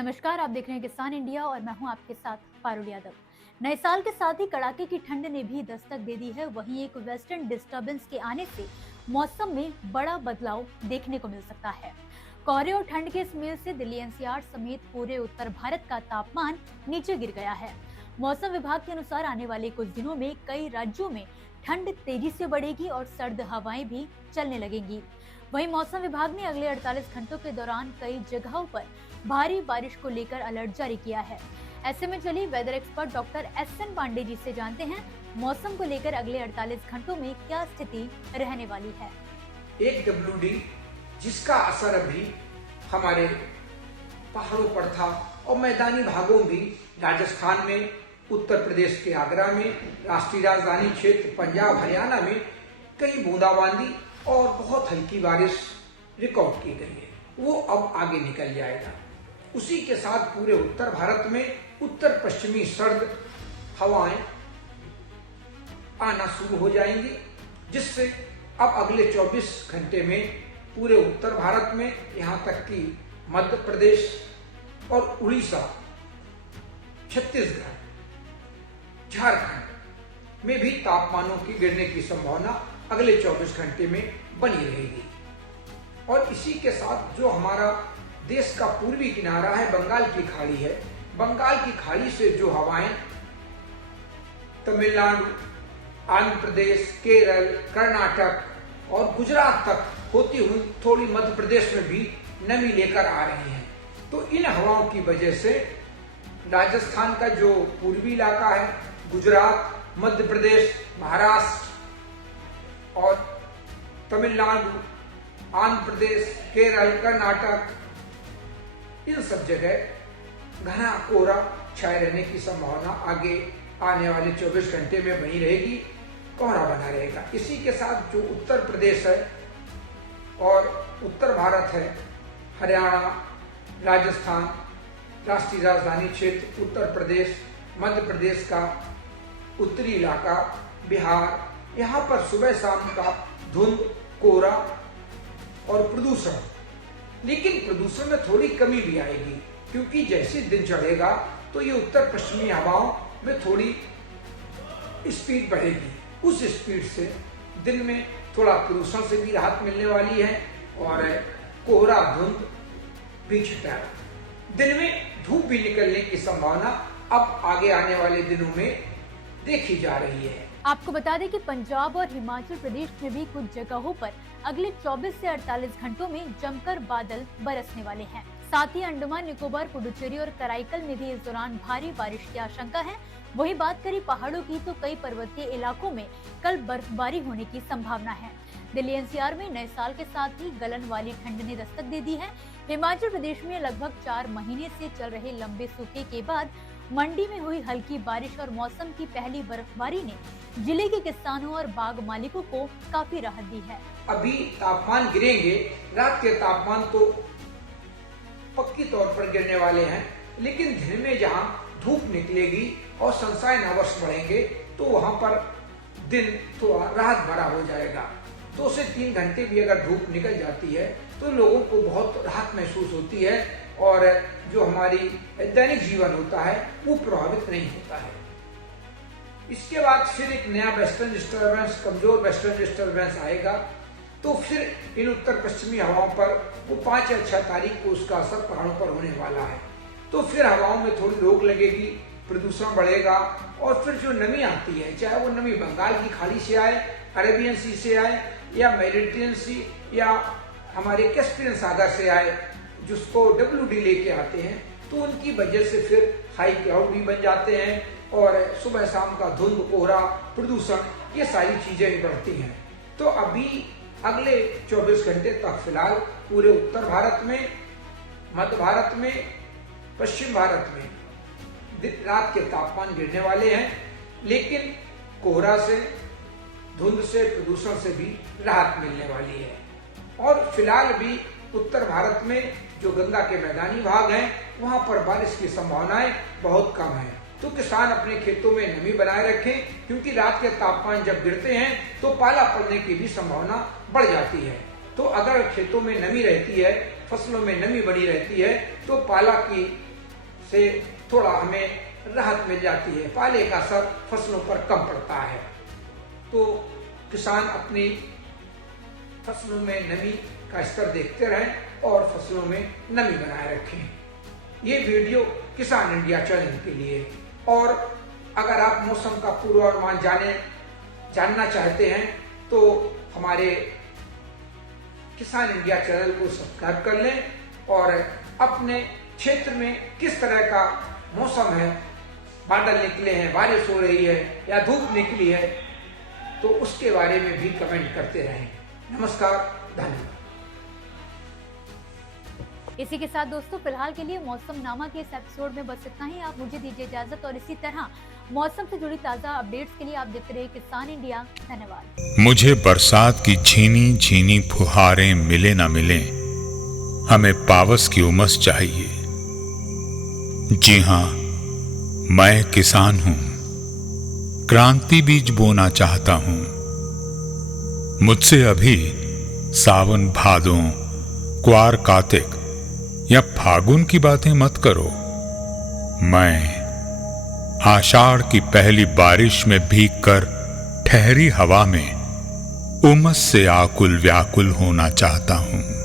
नमस्कार, आप देख रहे हैं किसान इंडिया और मैं हूं आपके साथ पारुल यादव। नए साल के साथ ही कड़ाके की ठंड ने भी दस्तक दे दी है। वहीं एक वेस्टर्न डिस्टर्बेंस के आने से मौसम में बड़ा बदलाव देखने को मिल सकता है। कोहरे और ठंड के इस मेल से दिल्ली एनसीआर समेत पूरे उत्तर भारत का तापमान नीचे गिर गया है। मौसम विभाग के अनुसार आने वाले कुछ दिनों में कई राज्यों में ठंड तेजी से बढ़ेगी और सर्द हवाएं भी चलने लगेंगी। वहीं मौसम विभाग ने अगले 48 घंटों के दौरान कई जगहों पर भारी बारिश को लेकर अलर्ट जारी किया है। ऐसे में चलिए weather expert doctor S N. Pandey ji से जानते हैं मौसम को लेकर अगले 48 घंटों में क्या स्थिति रहने वाली है। एक WD जिसका असर अभी हमारे पहाड़ों पर था और मैदानी भागों भी, राजस्थान में, उत्तर प्रदेश के आगरा में, राष्ट्रीय राजधानी क्षेत्र पंजाब हरियाणा में कई बूंदाबांदी और बहुत हल्की बारिश रिकॉर्ड की गई है, वो अब आगे निकल जाएगा। उसी के साथ पूरे उत्तर भारत में उत्तर पश्चिमी सर्द हवाएं आना शुरू हो जाएंगी, जिससे अब अगले 24 घंटे में पूरे उत्तर भारत में, यहाँ तक कि मध्य प्रदेश और उड़ीसा, छत्तीसगढ़, झारखंड में भी तापमानों की गिरने की संभावना अगले 24 घंटे में बनी रहेगी। और इसी के साथ जो हमारा देश का पूर्वी किनारा है, बंगाल की खाड़ी है, बंगाल की खाड़ी से जो हवाएं तमिलनाडु, आंध्र प्रदेश, केरल, कर्नाटक और गुजरात तक होती हुई थोड़ी मध्य प्रदेश में भी नमी लेकर आ रही हैं, तो इन हवाओं की वजह से राजस्थान का जो पूर्वी इलाका है, गुजरात, मध्य प्रदेश, महाराष्ट्र और तमिलनाडु, आंध्र प्रदेश, केरल, कर्नाटक, इन सब जगह घना कोहरा छाए रहने की संभावना आगे आने वाले 24 घंटे में बनी रहेगी, कोहरा बना रहेगा। इसी के साथ जो उत्तर प्रदेश है और उत्तर भारत है, हरियाणा, राजस्थान, राष्ट्रीय राजधानी क्षेत्र, उत्तर प्रदेश, मध्य प्रदेश का उत्तरी इलाका, बिहार, यहाँ पर सुबह शाम का धुंध, कोहरा और प्रदूषण, लेकिन प्रदूषण में थोड़ी कमी भी आएगी, क्योंकि जैसे दिन चढ़ेगा तो ये उत्तर पश्चिमी हवाओं में थोड़ी स्पीड बढ़ेगी। उस स्पीड से दिन में थोड़ा प्रदूषण से भी राहत मिलने वाली है और कोहरा धुंध भी छटेगा। दिन में धूप भी निकलने की संभावना अब आगे आने वाले दिनों में देखी जा रही है। आपको बता दें कि पंजाब और हिमाचल प्रदेश में भी कुछ जगहों पर अगले 24 से 48 घंटों में जमकर बादल बरसने वाले हैं। साथ ही अंडमान निकोबार, पुडुचेरी और कराईकल में भी इस दौरान भारी बारिश की आशंका है। वही बात करें पहाड़ों की तो कई पर्वतीय इलाकों में कल बर्फबारी होने की संभावना है। दिल्ली एनसीआर में नए साल के साथ ही गलन वाली ठंड ने दस्तक दे दी है। हिमाचल प्रदेश में लगभग 4 महीने से चल रहे लंबे सूखे के बाद मंडी में हुई हल्की बारिश और मौसम की पहली बर्फबारी ने जिले के किसानों और बाग मालिकों को काफी राहत दी है। अभी तापमान गिरेंगे, रात के तापमान तो पक्की तौर पर गिरने वाले हैं, लेकिन दिन में जहाँ धूप निकलेगी और सनशाइन आवर्स बढ़ेंगे तो वहाँ पर दिन थोड़ा राहत भरा हो जाएगा। 2 से 3 घंटे भी अगर धूप निकल जाती है तो लोगों को बहुत राहत महसूस होती है और जो हमारी दैनिक जीवन होता है वो प्रभावित नहीं होता है। इसके बाद फिर एक नया वेस्टर्न डिस्टर्बेंस, कमजोर वेस्टर्न डिस्टर्बेंस आएगा, तो फिर इन उत्तर पश्चिमी हवाओं पर वो 5 या 6 तारीख को उसका असर पहाड़ों पर होने वाला है। तो फिर हवाओं में थोड़ी रोक लगेगी, प्रदूषण बढ़ेगा और फिर जो नमी आती है, चाहे वो नमी बंगाल की खाड़ी से आए, अरेबियन सी से आए या मेडिटेरियन सी या हमारे कैस्पियन सागर से आए, जिसको WD लेके आते हैं, तो उनकी वजह से फिर हाई क्लाउड भी बन जाते हैं और सुबह शाम का धुंध, कोहरा, प्रदूषण, ये सारी चीजें भी बढ़ती हैं। तो अभी अगले 24 घंटे तक फिलहाल पूरे उत्तर भारत में, मध्य भारत में, पश्चिम भारत में रात के तापमान गिरने वाले हैं, लेकिन कोहरा से, धुंध से, प्रदूषण से भी राहत मिलने वाली है। और फिलहाल भी उत्तर भारत में जो गंगा के मैदानी भाग हैं, वहां पर बारिश की संभावनाएं बहुत कम है। तो किसान अपने खेतों में नमी बनाए रखें, क्योंकि रात के तापमान जब गिरते हैं तो पाला पड़ने की भी संभावना बढ़ जाती है। तो अगर खेतों में नमी रहती है, फसलों में नमी बनी रहती है, तो पाला की से थोड़ा हमें राहत मिल जाती है। पाले का असर फसलों पर कम पड़ता है। तो किसान अपनी फसलों में नमी का स्तर देखते रहें और फसलों में नमी बनाए रखें। ये वीडियो किसान इंडिया चैनल के लिए। और अगर आप मौसम का पूर्वानुमान जानना चाहते हैं तो हमारे किसान इंडिया चैनल को सब्सक्राइब कर लें और अपने क्षेत्र में किस तरह का मौसम है, बादल निकले हैं, बारिश हो रही है या धूप निकली है, तो उसके बारे में भी कमेंट करते रहें। नमस्कार, धन्यवाद। इसी के साथ दोस्तों फिलहाल के लिए मौसम नामा के इस एपिसोड में बस इतना ही। आप मुझे दीजिए इजाजत और इसी तरह मौसम से जुड़ी ताजा अपडेट्स के लिए आप देखते रहिए किसान इंडिया। धन्यवाद। मुझे बरसात की झीनी झीनी फुहारें मिले ना मिले, हमें पावस की उमस चाहिए। जी हां, मैं किसान हूं, क्रांति बीज बोना चाहता हूं। मुझसे अभी सावन भादों, क्वार कार्तिक या फागुन की बातें मत करो। मैं आषाढ़ की पहली बारिश में भीगकर ठहरी हवा में उमस से आकुल व्याकुल होना चाहता हूं।